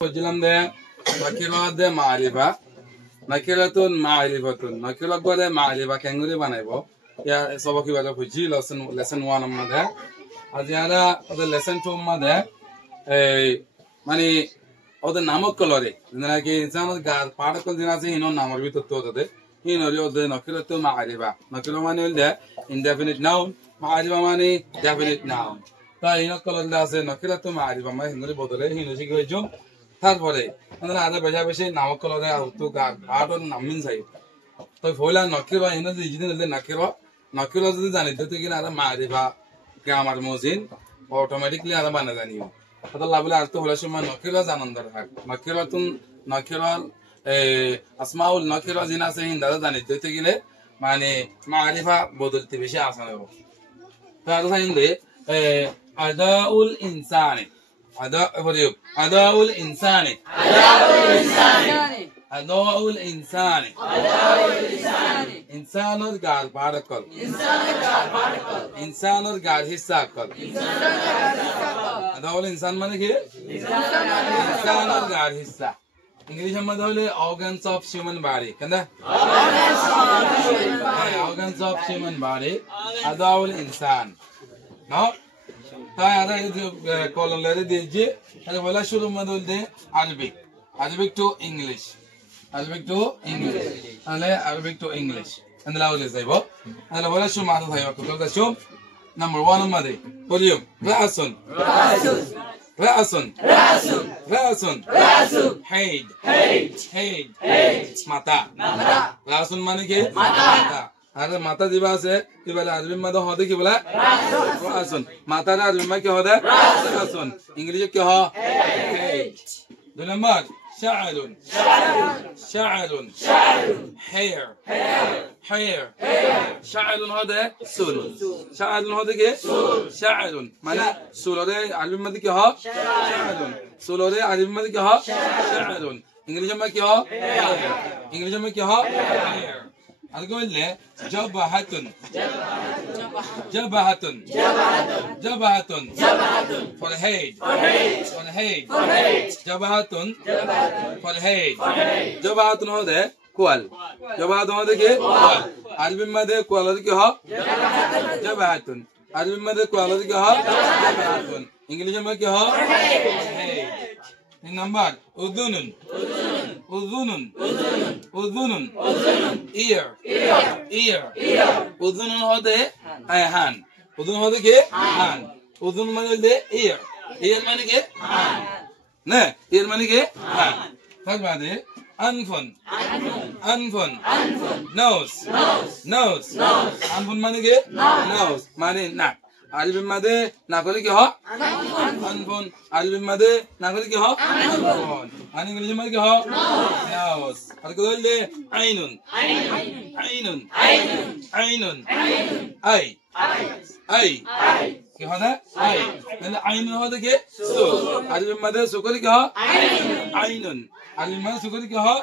বলছিলাম যে নাকিরাত দে মারিফা নাকিরাতুন মারিফাতুন নাকিরাত বলে মারিফা কেঙ্গুরি বানাইবো ইয়া সব কি বলে বুঝি লেসন 1 মধ্যে আজ ইয়ারা ওদের লেসন 2 মধ্যে এই মানে ওদের নামক কলরে নাকি ইনসান গাল পাড়কল দিন আছে হিনো নামর ভিতর তো ওদের হিনোরি ওদের নাকিরাতু মারিফা নাকিরা মানে হইলে ইনডেফিনিট নাউন মারিফা মানে ডেফিনিট নাউন তাই হিনো কলরে আছে নাকিরাতু মারিফা মানে হিনোরি বদলে হিনো শিখে হইছো তারপরে আমরা আদা বেজা বেশি নামক কলরে তো গাড় নামিন যাই তো ফয়লা নকিরা হিনো যে জিদিন হলে নকিরা যদি জানি তো কি না মারিফা গ্রামার মজিন অটোমেটিকলি আদা বানা জানিও কথা লাভলে আর তো হলে সময় নকিরা জানান দরকার নকিরাতুন নকিরা আসমাউল নকিরা জিন আছে হিন্দারা জানি তো গেলে মানে মারিফা বদলতে বেশি আসান হবে তো আদা হিন্দে আদাউল ইনসানি أداء الإنسان إنسان قال باركل إنسان قال حساكل أداء الإنسان মানে কি إنسان قال حسا ইংলিশে মধ্যে হলে organs of human body কেন organs of human body أداء الإنسان no তাই আদা কলম লেরে দিয়েছি তাহলে বলা শুরু মধ্যে বলতে আরবিক টু ইংলিশ তাহলে আরবিক টু ইংলিশ তাহলে লাউলে যাইব তাহলে বলা শুরু মাথা থাইব কত শুরু নাম্বার 1 মধ্যে বলিও রাসুন হেড মাথা রাসুন মানে কি মাথা আরে মাথা দিবা আছে কি বলে আরবি মধ্যে হবে কি বলে রাসুন মাথার আরবি মধ্যে কি হবে রাসুন ইংলিশে কি হয় হেড 2 নম্বর শাআরুন হেয়ার শাআরুন হবে চুল শাআরুন হবে কি শাআরুন মানে চুলরে আরবি মধ্যে কি হয় শাআরুন চুলরে আরবি মধ্যে কি হয় শাআরুন ইংলিশে মধ্যে কি হয় ইংলিশে মধ্যে কি হয় hair أقول له جبهة for head جبهة for head جبهة هذا كوال جبهة هذا كي كوال عربي ماذا كوال هذا كي ها جبهة عربي ماذا كوال هذا كي ها جبهة إنجليزي ماذا كي ها head number أذن ear أذن هذا hand أذن هذا كي hand أذن মানে হল ear মানে কি hand না ear মানে কি hand তারপরে anfun nose anfun মানে কি nose মানে নাক আরবি মধ্যে না করে কি হয় আনফুন আরবি মধ্যে না করে কি হয় আনফুন আর ইংরেজি মধ্যে কি হয় নোজ আর কি বললে আইনুন আই কি হয় না আই মানে আইনুন হতে কি সু আরবি মধ্যে সু করে কি হয় আইনুন আরবি মধ্যে সু করে কি হয়